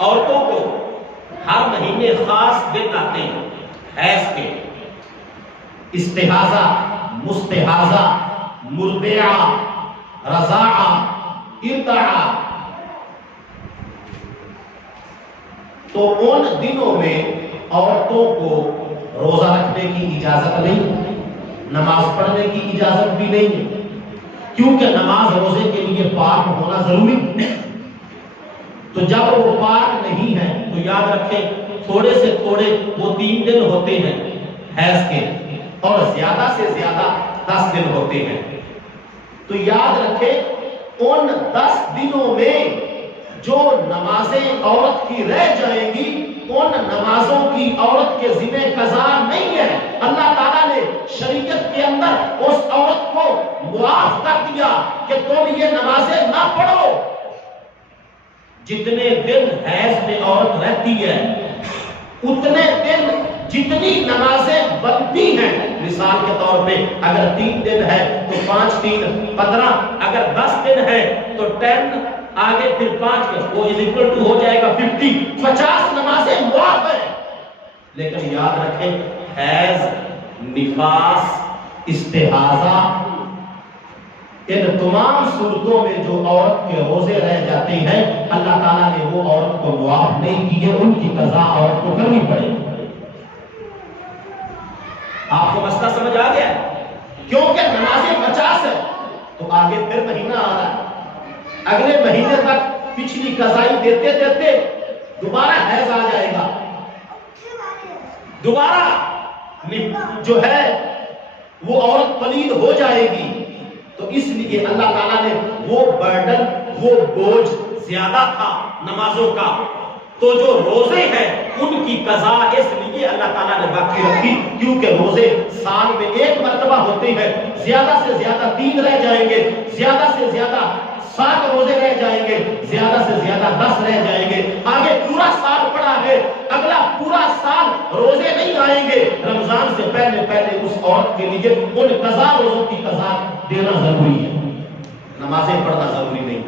عورتوں کو ہر مہینے خاص دن آتے ہیں حیض کے، استحاضہ، مستحاضہ، مرضعہ، رضاعہ، ارضاع، تو ان دنوں میں عورتوں کو روزہ رکھنے کی اجازت نہیں، نماز پڑھنے کی اجازت بھی نہیں ہے، کیونکہ نماز روزے کے لیے پاک ہونا ضروری ہے۔ تو جب وہ پاک نہیں ہے تو یاد رکھیں تھوڑے سے تھوڑے وہ 3 دن ہوتے ہیں حیض کے، اور زیادہ سے زیادہ 10 دن ہوتے ہیں۔ تو یاد رکھیں ان 10 دنوں میں جو نمازیں عورت کی رہ جائیں گی ان نمازوں کی عورت کے ذمہ قضا نہیں ہے۔ اللہ تعالیٰ نے شریعت کے اندر اس عورت کو معاف کر دیا کہ تم یہ نمازیں نہ پڑھو۔ جتنے دن حیض میں عورت رہتی ہے اتنے دن جتنی نمازیں بنتی ہیں، مثال کے طور پہ اگر 3 دن ہے تو 5 3 15، اگر 10 دن ہے تو 10 آگے پھر 5 وہ از اکول ٹو ہو جائے گا 50 نمازیں معاف ہیں۔ لیکن یاد رکھیں حیض، نفاس، استحاضہ، ان تمام صورتوں میں جو عورت کے روزے رہ جاتے ہیں اللہ تعالیٰ نے وہ عورت کو معاف نہیں کیے، ان کی قضا عورت کو کرنی پڑے۔ آپ کو مسئلہ سمجھ آ گیا؟ کیونکہ نمازیں 50 ہیں تو آگے پھر مہینہ آ رہا ہے، اگلے مہینے تک پچھلی قضائی دیتے دیتے دوبارہ حیض آ جائے گا، دوبارہ جو ہے وہ عورت پلید ہو جائے گی۔ تو اس لیے اللہ تعالیٰ نے وہ برڈن، وہ بوجھ زیادہ تھا نمازوں کا، تو جو روزے ہیں ان کی قضا اس لیے اللہ تعالیٰ نے باقی رکھی کیونکہ روزے سال میں 1 مرتبہ ہوتے ہیں، زیادہ سے زیادہ 3 رہ جائیں گے، زیادہ سے زیادہ 7 روزے رہ جائیں گے، زیادہ سے زیادہ 10 رہ جائیں گے، آگے پورا سال پڑا ہے، اگلا پورا سال روزے نہیں آئیں گے۔ رمضان سے پہلے اس عورت کے لیے ان قضا روزوں کی قضا دینا ضروری ہے، نمازیں پڑھنا ضروری نہیں۔